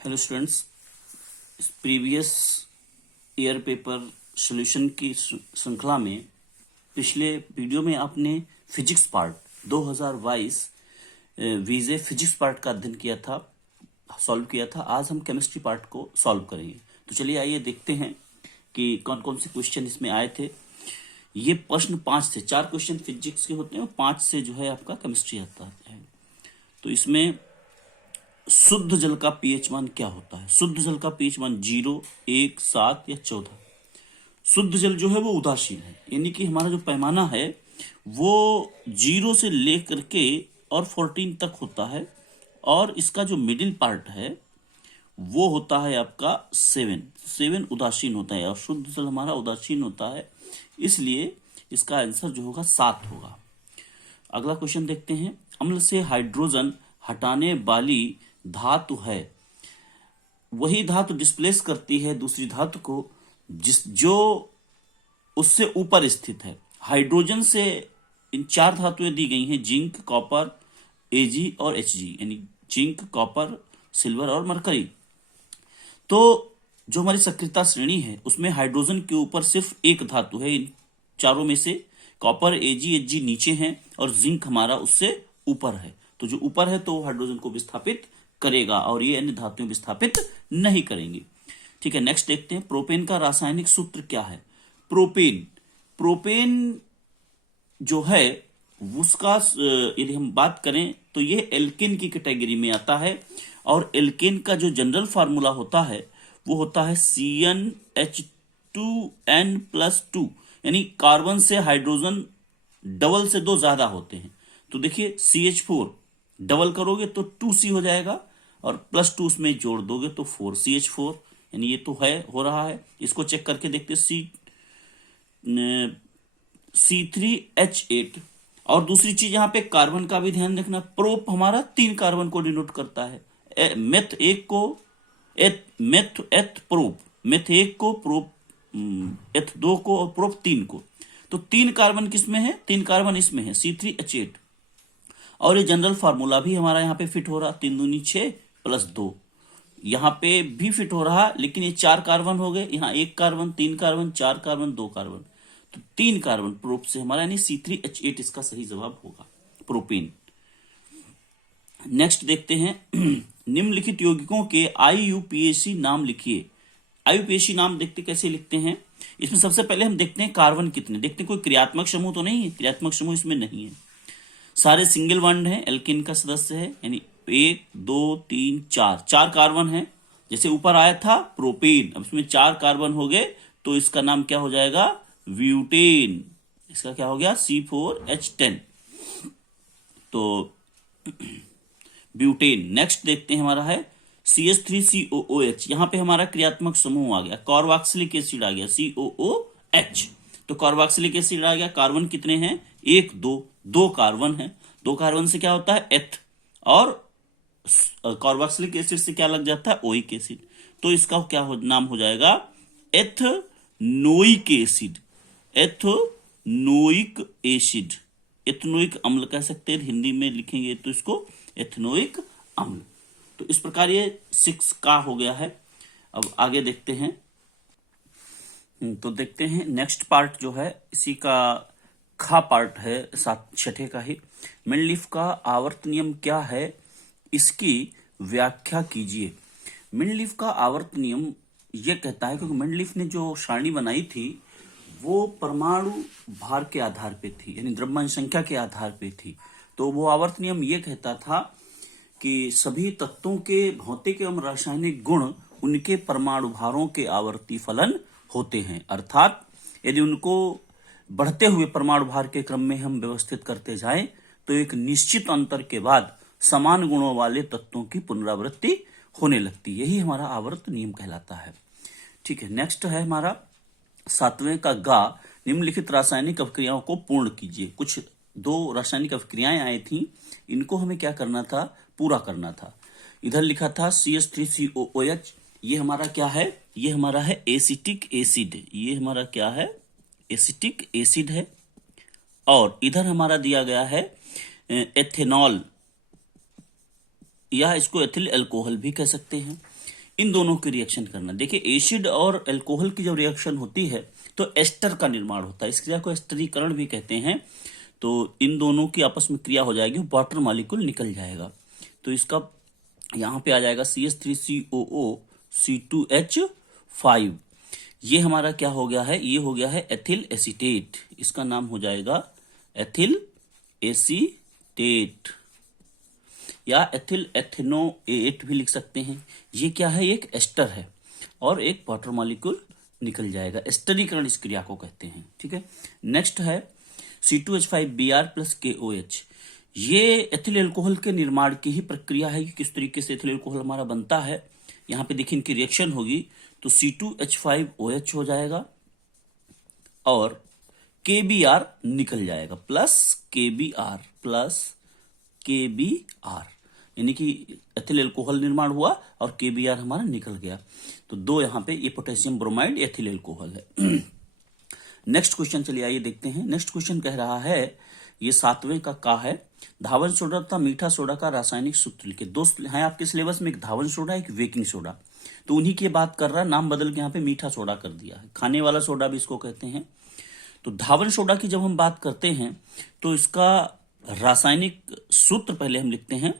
Hello students, इस previous year paper solution की श्रृंखला में पिछले वीडियो में आपने फिजिक्स पार्ट 2022 वीजे फिजिक्स पार्ट का अध्ययन किया था, सॉल्व किया था। आज हम केमिस्ट्री पार्ट को सॉल्व करेंगे। तो चलिए आइए देखते हैं कि कौन कौन से क्वेश्चन इसमें आए थे। ये प्रश्न 5 थे, 4 क्वेश्चन फिजिक्स के होते हैं और 5 से जो है आपका केमिस्ट्री आता है। तो इसमें शुद्ध जल का पीएच मान क्या होता है? शुद्ध जल का पीएच मान 0, 1, 7 या 14। शुद्ध जल जो है वो उदासीन है, यानी कि हमारा जो पैमाना है वो 0 से लेकर के और 14 तक होता है, और इसका जो मिडिल पार्ट है वो होता है आपका 7 उदासीन होता है, और शुद्ध जल हमारा उदासीन होता है, इसलिए इसका आंसर जो होगा 7 होगा। अगला क्वेश्चन देखते हैं। अम्ल से हाइड्रोजन हटाने वाली धातु है, वही धातु डिस्प्लेस करती है दूसरी धातु को जो उससे ऊपर स्थित है। हाइड्रोजन से इन 4 धातुएं दी गई हैं, जिंक, कॉपर, एजी और एचजी, यानी जिंक, कॉपर, सिल्वर और मरकरी। तो जो हमारी सक्रियता श्रेणी है उसमें हाइड्रोजन के ऊपर सिर्फ एक धातु है, इन चारों में से कॉपर, एजी, एचजी नीचे हैं और जिंक हमारा उससे ऊपर है। तो जो ऊपर है तो हाइड्रोजन को विस्थापित करेगा और ये अन्य धातुएं विस्थापित नहीं करेंगी। ठीक है, नेक्स्ट देखते हैं। प्रोपेन का रासायनिक सूत्र क्या है? प्रोपेन जो है उसका यदि हम बात करें तो ये एल्केन की कैटेगरी में आता है, और एल्केन का जो जनरल फार्मूला होता है वो होता है CnH2n+2, यानी कार्बन से हाइड्रोजन डबल से 2 ज्यादा होते हैं। तो देखिए CH4 डबल करोगे तो 2C हो जाएगा, और +2 उसमें जोड़ दोगे तो 4 CH4, यानी ये तो है, हो रहा है। इसको चेक करके देखते C3H8। और दूसरी चीज यहाँ पे कार्बन का भी ध्यान रखना, प्रोप हमारा 3 कार्बन को डिनोट करता है। मेथ 1 को मेथ 1 को प्रोप, एथ 2 को और प्रोप 3 को। तो 3 कार्बन किसमें है? 3 कार्बन इसमें है, C3H8। और ये जनरल फार्मूला भी हमारा यहाँ पे फिट हो रहा, 3 दूनी 6 +2 यहाँ पे भी फिट हो रहा, लेकिन ये 4 कार्बन हो गए, यहाँ 1 कार्बन, 3 कार्बन, 4 कार्बन, 2 कार्बन, तो 3 कार्बन प्रोप से हमारा, यानी C3H8 इसका सही जवाब होगा, प्रोपेन। नेक्स्ट देखते हैं। निम्नलिखित यौगिकों के IUPAC नाम लिखिए। IUPAC नाम देखते कैसे लिखते हैं। इसमें सबसे पहले हम देखते हैं कार्बन कितने, देखते हैं कोई क्रियात्मक समूह तो नहीं है, क्रियात्मक समूह इसमें नहीं है, सारे सिंगल बॉन्ड हैं, एल्केन का सदस्य है, यानी 1, 2, 3, 4 कार्बन है। जैसे ऊपर आया था प्रोपेन, अब इसमें 4 कार्बन हो गए तो इसका नाम क्या हो जाएगा? ब्यूटेन। इसका क्या हो गया? C4H10, तो ब्यूटेन। नेक्स्ट देखते हैं, हमारा है CH3COOH। यहां पे हमारा क्रियात्मक समूह आ गया, कार्बोक्सिलिक एसिड आ गया COOH। तो कार्बोक्सिलिक एसिड आ गया। कार्बन कितने हैं? 1, 2 कार्बन है। 2 कार्बन से क्या होता है? एथ, और कार्बोक्सिलिक एसिड से क्या लग जाता है? Oic acid. तो इसका क्या नाम हो जाएगा? Ethanoic acid, ethanoic acid, ethanoic अम्ल कह सकते हैं, हिंदी में लिखेंगे तो इसको एथनोइक अम्ल। तो इस प्रकार ये 6 का हो गया है। अब आगे देखते हैं। तो देखते हैं नेक्स्ट पार्ट जो है, इसी का खा पार्ट है, 6ठे का ही। मेंडलीफ का आवर्त नियम क्या है, इसकी व्याख्या कीजिए। मेंडलीफ का आवर्त नियम यह कहता है, क्योंकि मेंडलीफ ने जो सारणी बनाई थी वो परमाणु भार के आधार पे थी, यानी द्रव्यमान संख्या के आधार पे थी। तो वो आवर्त नियम ये कहता था कि सभी तत्वों के भौतिक एवं रासायनिक गुण उनके परमाणु भारों के आवर्ती फलन होते हैं, अर्थात यदि उनको बढ़ते हुए परमाणु भार के क्रम में हम व्यवस्थित करते जाएं तो एक निश्चित अंतर के बाद समान गुणों वाले तत्वों की पुनरावृत्ति होने लगती, यही हमारा आवर्त नियम कहलाता है। ठीक है, नेक्स्ट है हमारा 7वें का गा। निम्नलिखित रासायनिक अभिक्रियाओं को पूर्ण कीजिए। कुछ 2 रासायनिक अभिक्रियाएं आई थी, इनको हमें क्या करना था? पूरा करना था। इधर लिखा था CH3COOH, ये हमारा क्या है? ये हमारा है एसिटिक एसिड, ये हमारा क्या है? एसिटिक एसिड है। और इधर हमारा दिया गया है एथेनॉल, या इसको एथिल अल्कोहल भी कह सकते हैं। इन दोनों की रिएक्शन करना। देखिए एसिड और अल्कोहल की जब रिएक्शन होती है तो एस्टर का निर्माण होता है, इस क्रिया को एस्टरीकरण भी कहते हैं। तो इन दोनों की आपस में क्रिया हो जाएगी, वाटर मॉलिक्यूल निकल जाएगा। तो इसका यहां पे आ जाएगा CH3COO C2H5। ये हमारा क्या हो गया है, ये हो गया है एथिल एसीटेट, इसका नाम हो जाएगा एथिल एसीटेट या एथिल एथेनोएट भी लिख सकते हैं। ये क्या है, एक एस्टर है और एक वाटर मॉलिक्यूल निकल जाएगा, एस्टरीकरण इस क्रिया को कहते हैं। ठीक है, नेक्स्ट है C2H5Br प्लस KOH। ये एथिल अल्कोहल के निर्माण की ही प्रक्रिया है कि किस तरीके से एथिल अल्कोहल हमारा बनता है। यहां पे देखिए इनकी रिएक्शन होगी तो C2H5OH हो जाएगा और KBr निकल जाएगा, प्लस KBr, यानी कि एथिल अल्कोहल निर्माण हुआ और KBr हमारा निकल गया। तो दो यहाँ पे ये पोटेशियम ब्रोमाइड एथिल अल्कोहल है। नेक्स्ट क्वेश्चन चलिए आइए देखते हैं। नेक्स्ट क्वेश्चन कह रहा है, ये 7वें का है, धावन सोडा तथा मीठा सोडा का रासायनिक सूत्र लिखे। दोस्त है आपके सिलेबस में, एक धावन सोडा एक बेकिंग सोडा, तो उन्हीं की बात कर रहा है, नाम बदल के यहाँ पे मीठा सोडा कर दिया है, खाने वाला सोडा भी इसको कहते हैं। तो धावन सोडा की जब हम बात करते हैं तो इसका रासायनिक सूत्र पहले हम लिखते हैं।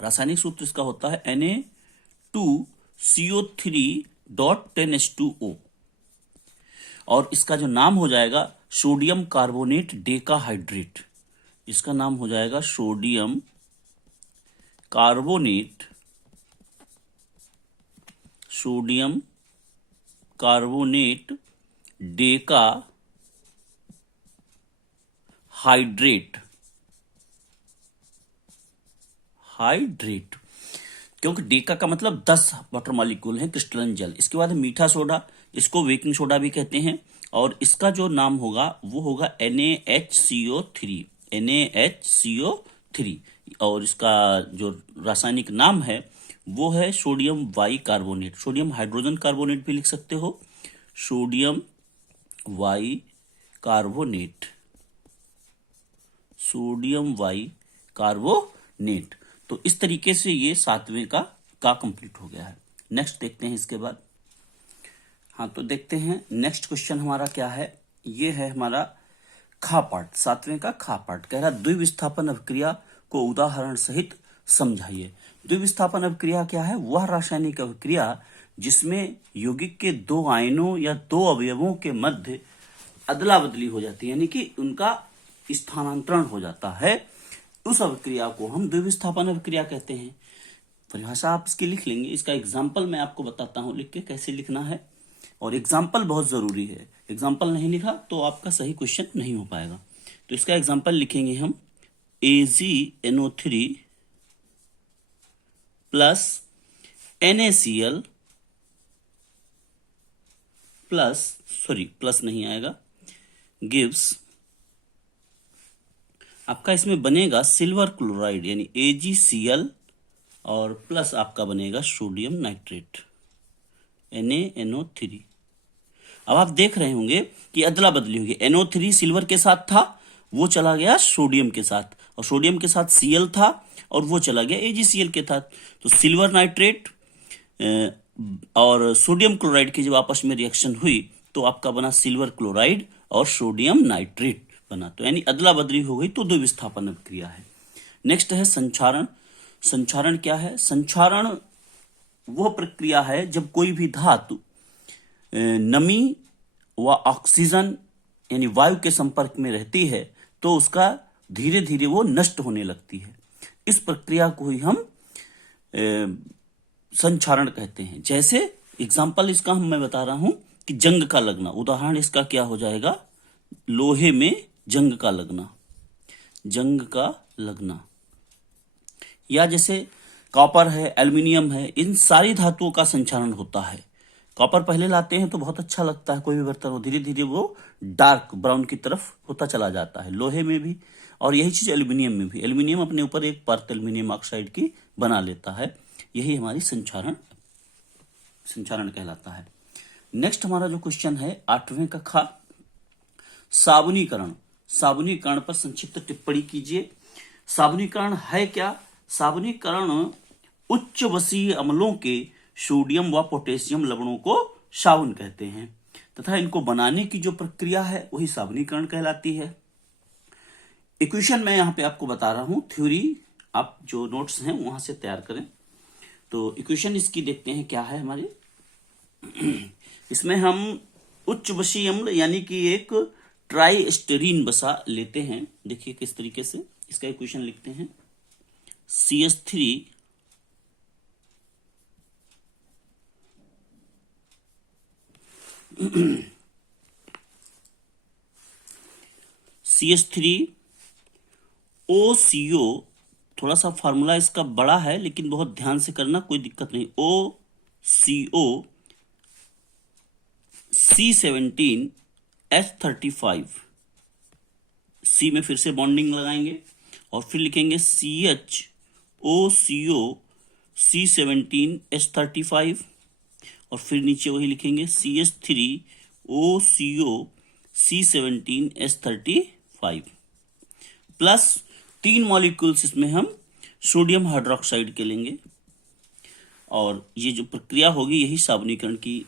रासायनिक सूत्र इसका होता है Na2CO3.10H2O और इसका जो नाम हो जाएगा सोडियम कार्बोनेट डेकाहाइड्रेट। इसका नाम हो जाएगा सोडियम कार्बोनेट डेकाहाइड्रेट क्योंकि डेका का मतलब 10 वाटर मॉलिक्यूल है, क्रिस्टलन जल। इसके बाद मीठा सोडा, इसको बेकिंग सोडा भी कहते हैं और इसका जो नाम होगा वो होगा NaHCO3 और इसका जो रासायनिक नाम है वो है sodium bi carbonate. Sodium hydrogen carbonate भी लिख सकते हो, सोडियम वाई कार्बोनेट। तो इस तरीके से ये 7वें का कंप्लीट हो गया है। नेक्स्ट देखते हैं इसके बाद। हाँ तो देखते हैं नेक्स्ट क्वेश्चन हमारा क्या है, ये है हमारा खा पार्ट, 7वें का खा पार्ट। कह रहा द्विविस्थापन अभिक्रिया को उदाहरण सहित समझाइए। द्विविस्थापन अभिक्रिया क्या है, वह रासायनिक अभिक्रिया जिसमें यौगिक के 2 आयनों या 2 अवयवों के मध्य अदला बदली हो जाती है, यानी कि उनका स्थानांतरण हो जाता है, उस अभिक्रिया को हम द्विविस्थापन अभिक्रिया कहते हैं। परिभाषा आप इसकी लिख लेंगे, इसका एग्जाम्पल मैं आपको बताता हूं लिख के कैसे लिखना है, और एग्जाम्पल बहुत जरूरी है। एग्जाम्पल नहीं लिखा तो आपका सही क्वेश्चन नहीं हो पाएगा। तो इसका एग्जाम्पल लिखेंगे हम AgNO3 प्लस NaCl प्लस नहीं आएगा, गिव्स, आपका इसमें बनेगा सिल्वर क्लोराइड यानी AgCl और प्लस आपका बनेगा सोडियम नाइट्रेट NaNO3। अब आप देख रहे होंगे कि अदला बदली होगी, NO3 सिल्वर के साथ था, वो चला गया सोडियम के साथ, और सोडियम के साथ Cl था और वो चला गया AgCl के साथ। तो सिल्वर नाइट्रेट और सोडियम क्लोराइड की जब आपस में रिएक्शन हुई तो आपका बना सिल्वर क्लोराइड और सोडियम नाइट्रेट बना। तो यानी अदला बदली हो गई, तो द्विविस्थापन अभिक्रिया है। नेक्स्ट है संक्षारण। संक्षारण क्या है, संक्षारण वह प्रक्रिया है जब कोई भी धातु नमी व ऑक्सीजन यानी वायु के संपर्क में रहती है तो उसका धीरे धीरे वो नष्ट होने लगती है। इस प्रक्रिया को ही हम संक्षारण कहते हैं। जैसे एग्जाम्पल इसका मैं बता रहा हूं कि जंग का लगना, उदाहरण इसका क्या हो जाएगा, लोहे में जंग का लगना, या जैसे कॉपर है, एल्युमिनियम है, इन सारी धातुओं का संक्षारण होता है। कॉपर पहले लाते हैं तो बहुत अच्छा लगता है, कोई भी बर्तन हो, धीरे धीरे वो डार्क ब्राउन की तरफ होता चला जाता है, लोहे में भी, और यही चीज एल्युमिनियम में भी। एल्युमिनियम अपने ऊपर एक परत एल्युमिनियम ऑक्साइड की बना लेता है, यही हमारी संक्षारण कहलाता है। नेक्स्ट हमारा जो क्वेश्चन है 8वें का खा, साबुनीकरण। साबुनीकरण पर संक्षिप्त टिप्पणी कीजिए। साबुनीकरण है क्या, साबुनीकरण उच्च वसीय अम्लों के सोडियम व पोटेशियम लवणों को साबुन कहते हैं तथा इनको बनाने की जो प्रक्रिया है वही साबुनीकरण कहलाती है। इक्वेशन मैं यहाँ पे आपको बता रहा हूं, थ्योरी आप जो नोट्स हैं वहां से तैयार करें। तो इक्वेशन इसकी देखते हैं क्या है हमारे। इसमें हम उच्च वसीय अम्ल यानी कि एक ट्राई स्टेरीन बसा लेते हैं। देखिए किस तरीके से इसका इक्वेशन लिखते हैं। CH3 OCO, थोड़ा सा फार्मूला इसका बड़ा है लेकिन बहुत ध्यान से करना, कोई दिक्कत नहीं। OCO C17H35, C में फिर से बॉन्डिंग लगाएंगे और फिर लिखेंगे CHOCO C17H35 और फिर नीचे वही लिखेंगे CH3OCO C17H35 प्लस 3 मॉलिक्यूल्स इसमें हम सोडियम हाइड्रोक्साइड के लेंगे और ये जो प्रक्रिया होगी यही साबुनीकरण की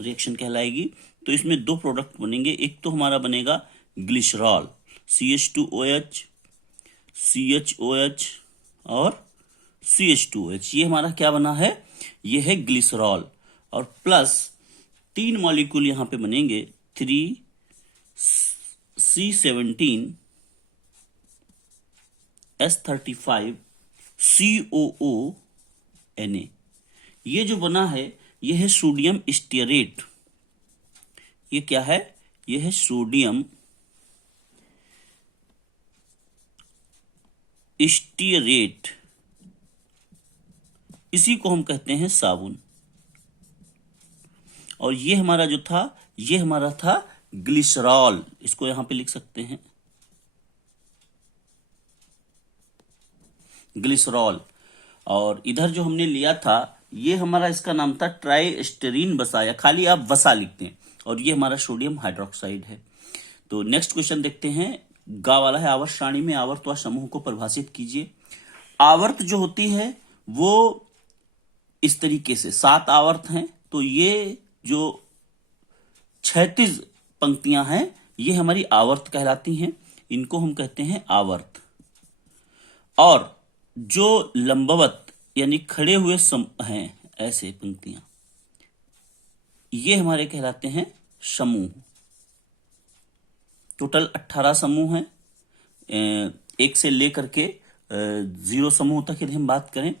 रिएक्शन कहलाएगी। तो इसमें 2 प्रोडक्ट बनेंगे। एक तो हमारा बनेगा ग्लिसरॉल CH2OH, CHOH और CH2OH। ये हमारा क्या बना है, ये है ग्लिसरॉल। और प्लस 3 मॉलिक्यूल यहां पे बनेंगे 3C17H35 COONA। ये जो बना है ये है सोडियम स्टीयरेट। ये क्या है, ये है सोडियम स्टीयरेट। इसी को हम कहते हैं साबुन। और ये हमारा जो था, ये हमारा था ग्लिसरॉल। इसको यहां पे लिख सकते हैं ग्लिसरॉल। और इधर जो हमने लिया था ये हमारा, इसका नाम था ट्राई स्टेरीन बसा, या खाली आप वसा लिखते हैं। और ये हमारा सोडियम हाइड्रोक्साइड है। तो नेक्स्ट क्वेश्चन देखते हैं। गा वाला है, आवर्त सारणी में आवर्त व समूह को परिभाषित कीजिए। आवर्त जो होती है वो इस तरीके से 7 आवर्त हैं। तो ये जो क्षैतिज पंक्तियां हैं ये हमारी आवर्त कहलाती हैं, इनको हम कहते हैं आवर्त। और जो लंबवत यानी खड़े हुए हैं ऐसे पंक्तियां, ये हमारे कहलाते हैं समूह। टोटल 18 समूह हैं, 1 से लेकर के 0 समूह तक यदि हम बात करें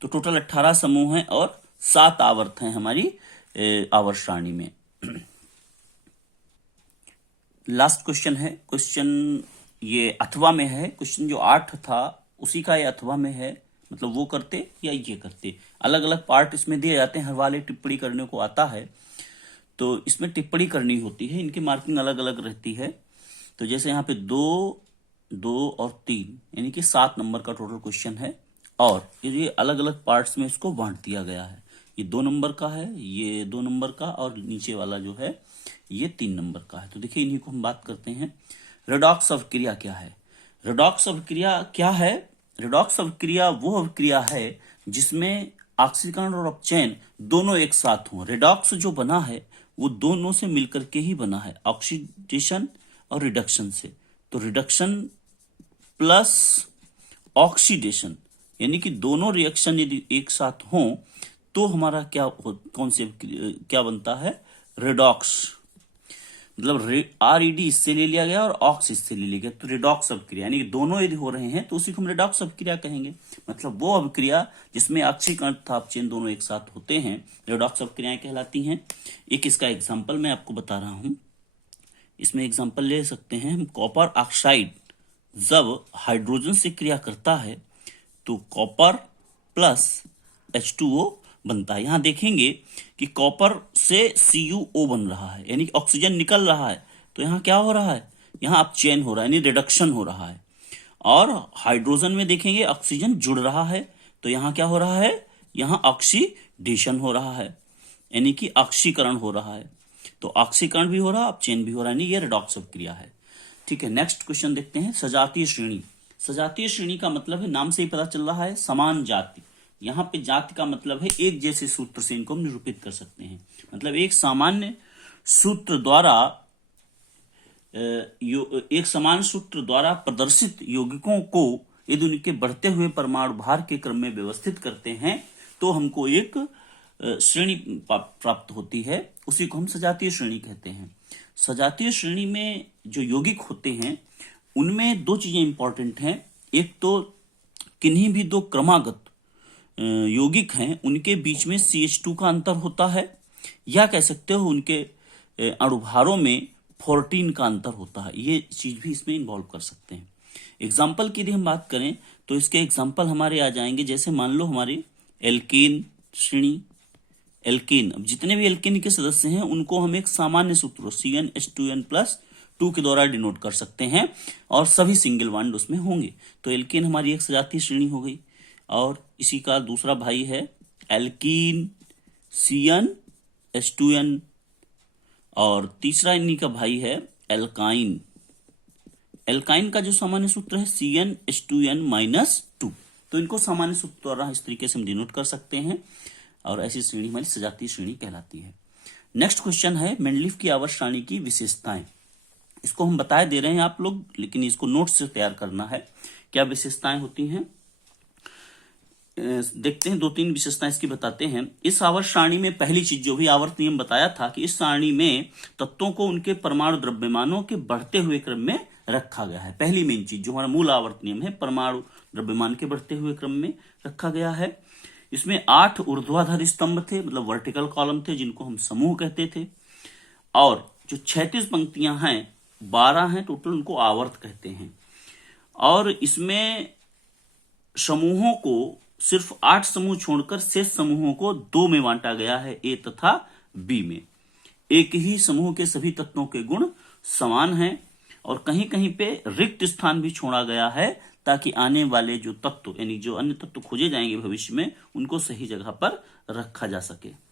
तो टोटल 18 समूह हैं और 7 आवर्त हैं हमारी आवर्त सारणी में। लास्ट क्वेश्चन है, क्वेश्चन ये अथवा में है। क्वेश्चन जो 8 था उसी का ये अथवा में है, मतलब वो करते या ये करते। अलग अलग पार्ट इसमें दिए जाते हैं, हर वाले टिप्पणी करने को आता है तो इसमें टिप्पणी करनी होती है, इनकी मार्किंग अलग अलग रहती है। तो जैसे यहाँ पे 2, 2 और 3 यानी कि 7 नंबर का टोटल क्वेश्चन है। और ये अलग अलग पार्ट्स में इसको बांट दिया गया है। ये 2 नंबर का है, ये 2 नंबर का, और नीचे वाला जो है ये 3 नंबर का है। तो देखिए इन्हीं को हम बात करते हैं। रेडॉक्स अभिक्रिया क्या है? रेडॉक्स अभिक्रिया क्या है? रेडॉक्स अभिक्रिया वो अभिक्रिया है जिसमें ऑक्सीकरण और अपचयन दोनों एक साथ हों। रेडॉक्स जो बना है वो दोनों से मिलकर के ही बना है, ऑक्सीडेशन और रिडक्शन से। तो रिडक्शन प्लस ऑक्सीडेशन यानी कि दोनों रिएक्शन यदि एक साथ हों तो हमारा कौन से क्या बनता है? रेडॉक्स। मतलब RED इससे ले लिया गया और ऑक्स इससे ले लिया गया, तो रेडॉक्स अभिक्रिया यानी कि दोनों यदि हो रहे हैं तो उसी को हम रेडॉक्स अभिक्रिया कहेंगे। मतलब वो अभिक्रिया जिसमें ऑक्सीकरण तथा अपचयन दोनों एक साथ होते हैं, रेडॉक्स अभिक्रियाएं कहलाती हैं। एक इसका एग्जाम्पल मैं आपको बता रहा हूं। इसमें एग्जाम्पल ले सकते हैं हम। कॉपर ऑक्साइड जब हाइड्रोजन से क्रिया करता है तो कॉपर प्लस H2O बनता है। यहां देखेंगे कि कॉपर से CuO बन रहा है, यानी कि ऑक्सीजन निकल रहा है। तो यहां क्या हो रहा है? यहां अपचयन हो रहा है, यानी रिडक्शन हो रहा है। और हाइड्रोजन में देखेंगे ऑक्सीजन जुड़ रहा है, तो यहां क्या हो रहा है? यहां ऑक्सीडेशन हो रहा है, यानी कि ऑक्सीकरण हो रहा है। तो ऑक्सीकरण भी हो रहा है, अपचयन भी हो रहा है, यानी ये रेडॉक्स अभिक्रिया है। ठीक है, नेक्स्ट क्वेश्चन देखते हैं। सजातीय श्रेणी। सजातीय श्रेणी का मतलब है, नाम से ही पता चल रहा है, समान जाति। यहाँ पे जाति का मतलब है एक जैसे सूत्र से इनको हम निरूपित कर सकते हैं। मतलब एक सामान्य सूत्र द्वारा एक समान सूत्र द्वारा प्रदर्शित यौगिकों को यदि उनके बढ़ते हुए परमाणु भार के क्रम में व्यवस्थित करते हैं तो हमको एक श्रेणी प्राप्त होती है, उसी को हम सजातीय श्रेणी कहते हैं। सजातीय श्रेणी में जो यौगिक होते हैं उनमें दो चीजें इंपॉर्टेंट हैं। एक तो किन्हीं भी दो क्रमागत यौगिक हैं उनके बीच में CH2 का अंतर होता है, या कह सकते हो उनके अणुभारों में 14 का अंतर होता है। ये चीज भी इसमें इन्वॉल्व कर सकते हैं। एग्जाम्पल की यदि हम बात करें तो इसके एग्जाम्पल हमारे आ जाएंगे, जैसे मान लो हमारी एल्केन श्रेणी। एल्केन, अब जितने भी एल्केन के सदस्य हैं उनको हम एक सामान्य सूत्र CnH2n+2 के द्वारा डिनोट कर सकते हैं और सभी सिंगल बॉन्ड उसमें होंगे। तो एल्केन हमारी एक सजातीय श्रेणी हो गई। और इसी का दूसरा भाई है एल्कीन CnH2n, और तीसरा इन्हीं का भाई है एल्काइन। एल्काइन का जो सामान्य सूत्र है CnH2n-2। तो इनको सामान्य सूत्र द्वारा इस तरीके से हम डिनोट कर सकते हैं और ऐसी श्रेणी हमारी सजातीय श्रेणी कहलाती है। नेक्स्ट क्वेश्चन है मेंडलीफ की आवर्त सारणी की विशेषताएं। इसको हम बताए दे रहे हैं आप लोग, लेकिन इसको नोट से तैयार करना है। क्या विशेषताएं होती हैं देखते हैं, दो तीन विशेषताएं इसकी बताते हैं। इस आवर्त सारणी में पहली चीज जो भी आवर्त नियम बताया था कि इस सारणी में तत्वों को उनके परमाणु द्रव्यमानों के बढ़ते हुए क्रम में रखा गया है। पहली मेन चीज जो हमारा मूल आवर्त नियम है, परमाणु द्रव्यमान के बढ़ते हुए क्रम में रखा गया है। इसमें 8 ऊर्ध्वाधर स्तंभ थे, मतलब वर्टिकल कॉलम थे, जिनको हम समूह कहते थे। और जो 36 पंक्तियां हैं 12 हैं टोटल, उनको आवर्त कहते हैं। और इसमें समूहों को सिर्फ 8 समूह छोड़कर शेष समूहों को 2 में बांटा गया है, ए तथा बी में। एक ही समूह के सभी तत्वों के गुण समान हैं और कहीं कहीं पे रिक्त स्थान भी छोड़ा गया है ताकि आने वाले जो तत्व यानी जो अन्य तत्व खोजे जाएंगे भविष्य में उनको सही जगह पर रखा जा सके।